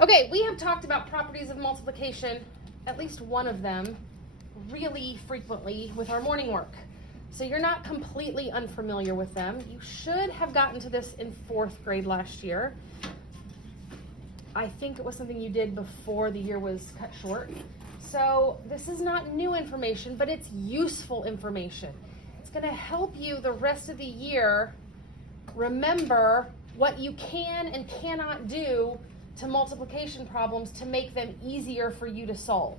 Okay, we have talked about properties of multiplication, at least one of them, really frequently with our morning work. So you're not completely unfamiliar with them. You should have gotten to this in 4th grade last year. I think it was something you did before the year was cut short. So this is not new information, but it's useful information. It's going to help you the rest of the year remember what you can and cannot do to multiplication problems to make them easier for you to solve.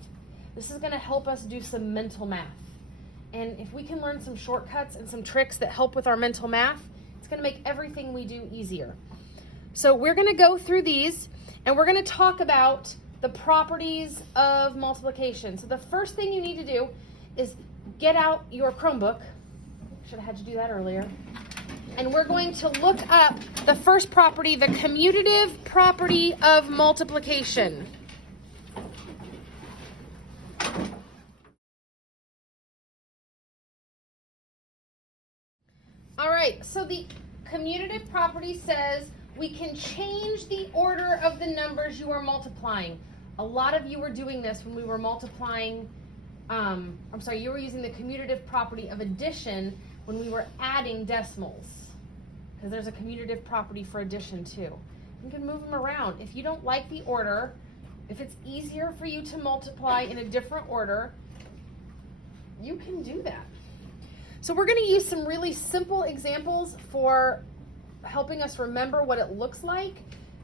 This is going to help us do some mental math. And if we can learn some shortcuts and some tricks that help with our mental math, it's going to make everything we do easier. So we're going to go through these and we're going to talk about the properties of multiplication. So the first thing you need to do is get out your Chromebook. Should have had to do that earlier. And we're going to look up the first property, the commutative property of multiplication. All right, so the commutative property says we can change the order of the numbers you are multiplying. A lot of you were doing this when we were multiplying, you were using the commutative property of addition when we were adding decimals. Because there's a commutative property for addition too. You can move them around. If you don't like the order, if it's easier for you to multiply in a different order, you can do that. So we're going to use some really simple examples for helping us remember what it looks like.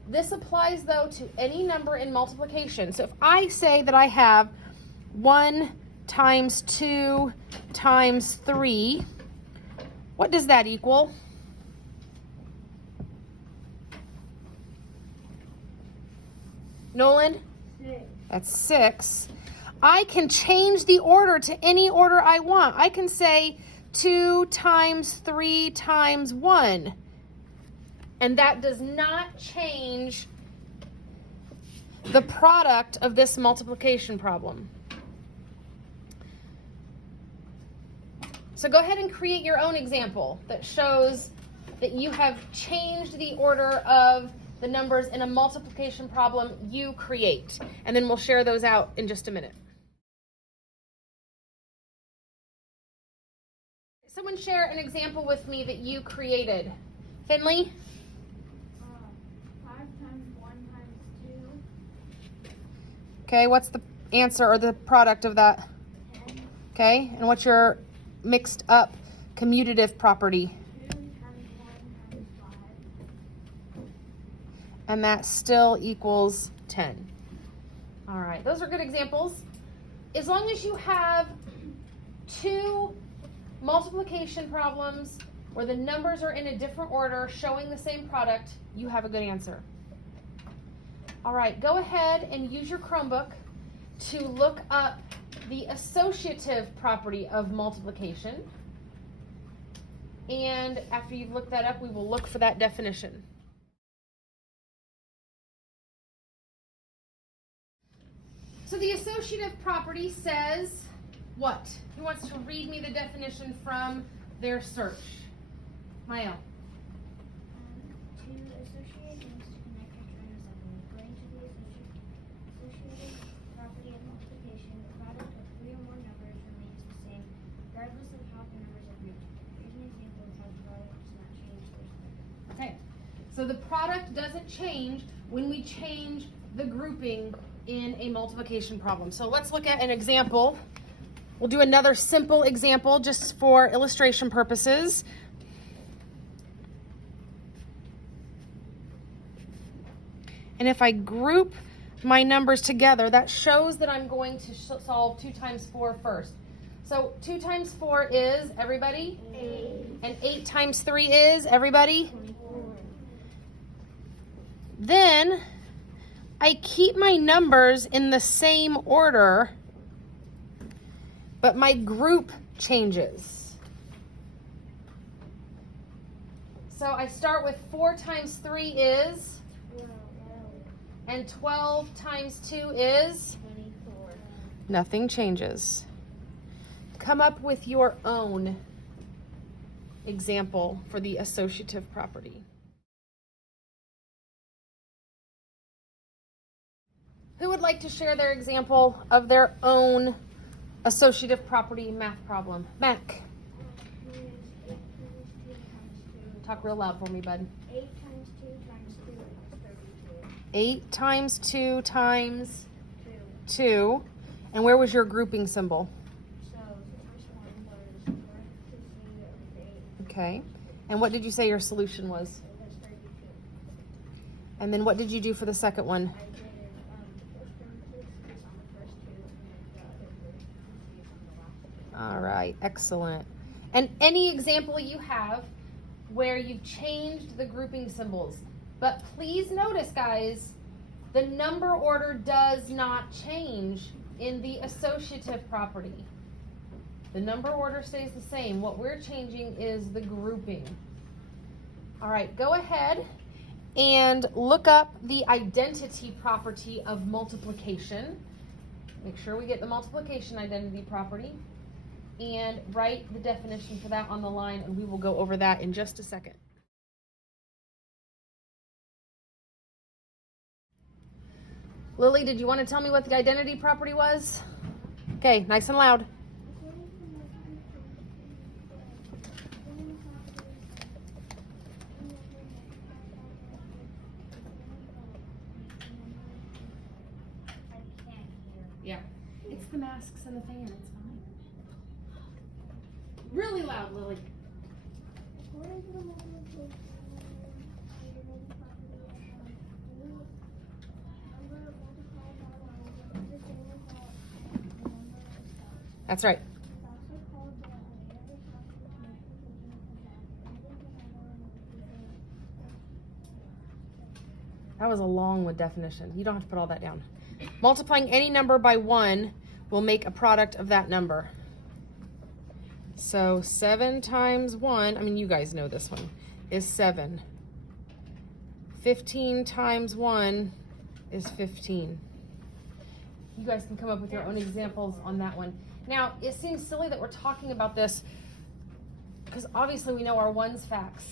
This applies though to any number in multiplication. So if I say that I have 1 times 2 times 3, what does that equal? Nolan? 6. That's 6. I can change the order to any order I want. I can say 2 times 3 times 1. And that does not change the product of this multiplication problem. So go ahead and create your own example that shows that you have changed the order of the numbers in a multiplication problem you create. And then we'll share those out in just a minute. Someone share an example with me that you created. Finley? 5 times 1 times 2. Okay, what's the answer or the product of that? 10. Okay, and what's your mixed up commutative property? 2 times 1 times 5. And that still equals 10. All right, those are good examples. As long as you have 2 multiplication problems where the numbers are in a different order showing the same product, you have a good answer. All right, go ahead and use your Chromebook to look up the associative property of multiplication. And after you've looked that up, we will look for that definition. So the associative property says what? Who wants to read me the definition from their search? Maya. To associate means to connect or join with something. According to the associative property of multiplication, the product of 3 or more numbers remains the same, regardless of how the numbers are grouped. Here's an example of how the product does not change their sign. Okay, so the product doesn't change when we change the grouping in a multiplication problem. So let's look at an example. We'll do another simple example just for illustration purposes. And if I group my numbers together, that shows that I'm going to solve 2 times 4 first. So 2 times 4 is, everybody? 8. And 8 times 3 is, everybody? 24. Then I keep my numbers in the same order, but my group changes. So I start with 4 times 3 is, 12. and 12 times 2 is, 24. nothing changes. Come up with your own example for the associative property. Who would like to share their example of their own associative property math problem? Mac, talk real loud for me, bud. 8 times 2 times 2 is 32. 8 times 2 times 2. 2. And where was your grouping symbol? So the first one was parentheses of 8. Okay. And what did you say your solution was? It was 32. And then what did you do for the second one? I did the first parentheses on the first 2 and the other parentheses on the last 2. All right, excellent. And any example you have where you've changed the grouping symbols. But please notice, guys, the number order does not change in the associative property. The number order stays the same. What we're changing is the grouping. All right, go ahead and look up the identity property of multiplication. Make sure we get the multiplication identity property and write the definition for that on the line, and we will go over that in just a second. Lily, did you want to tell me what the identity property was? Okay, nice and loud. I can't hear. Yeah. It's the masks and the fan, it's fine. Really loud, Lily. That's right. That was a long definition. You don't have to put all that down. Multiplying any number by 1 will make a product of that number. So 7 times 1, I mean, you guys know this one, is 7. 15 times 1 is 15. You guys can come up with your own examples on that one. Now, it seems silly that we're talking about this because obviously we know our ones facts,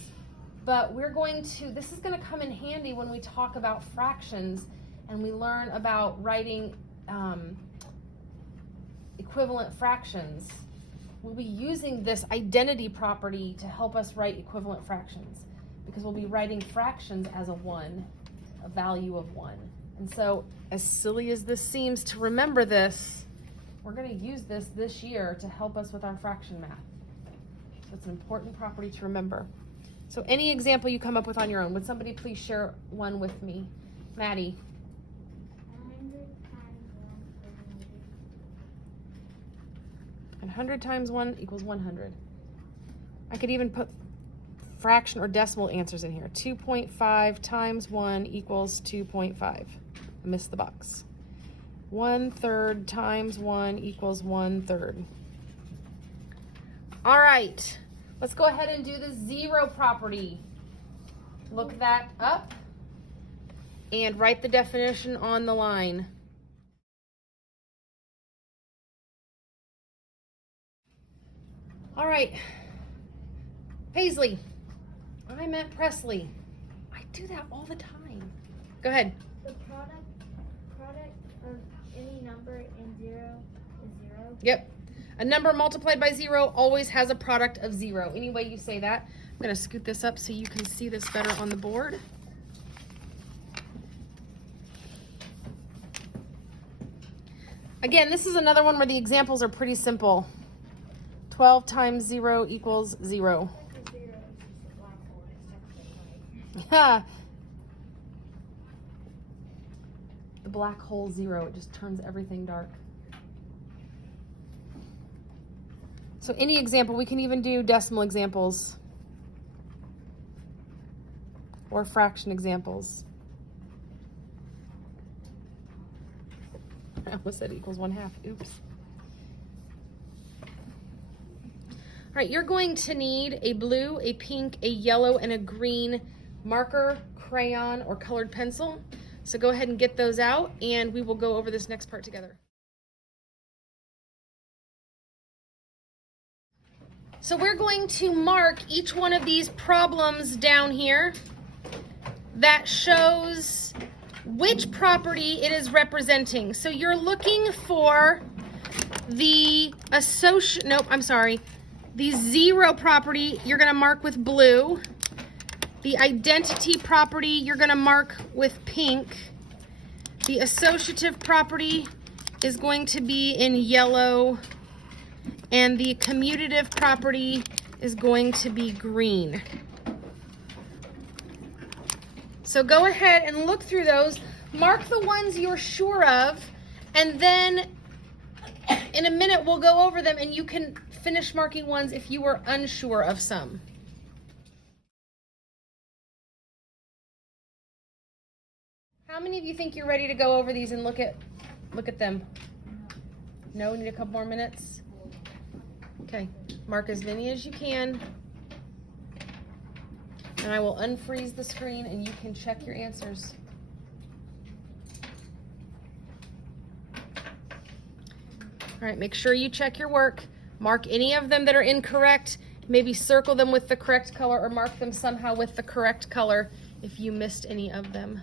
but this is going to come in handy when we talk about fractions and we learn about writing equivalent fractions. We'll be using this identity property to help us write equivalent fractions because we'll be writing fractions as a 1, a value of 1. And so, as silly as this seems to remember this, we're going to use this year to help us with our fraction math. That's an important property to remember. So any example you come up with on your own, would somebody please share one with me? Maddie. 100 times 1 equals 100. I could even put fraction or decimal answers in here. 2.5 times 1 equals 2.5. I missed the box. 1/3 times 1 equals 1/3. All right, let's go ahead and do the 0 property. Look that up and write the definition on the line. All right, Paisley. I meant Presley. I do that all the time. Go ahead. The product of any number in 0 is 0. Yep. A number multiplied by 0 always has a product of 0. Any way you say that. I'm going to scoot this up so you can see this better on the board. Again, this is another one where the examples are pretty simple. 12 times 0 equals 0. Yeah. The black hole 0, it just turns everything dark. So any example, we can even do decimal examples or fraction examples. I almost said equals 1/2. Oops. All right, you're going to need a blue, a pink, a yellow, and a green marker, crayon, or colored pencil. So go ahead and get those out, and we will go over this next part together. So we're going to mark each one of these problems down here that shows which property it is representing. So you're looking for the the zero property, you're gonna mark with blue. The identity property, you're gonna mark with pink. The associative property is going to be in yellow, and the commutative property is going to be green. So go ahead and look through those, mark the ones you're sure of, and then in a minute we'll go over them and you can finish marking ones if you were unsure of some. How many of you think you're ready to go over these and look at them? No, need a couple more minutes? Okay, mark as many as you can. And I will unfreeze the screen and you can check your answers. All right, make sure you check your work. Mark any of them that are incorrect. Maybe circle them with the correct color or mark them somehow with the correct color if you missed any of them.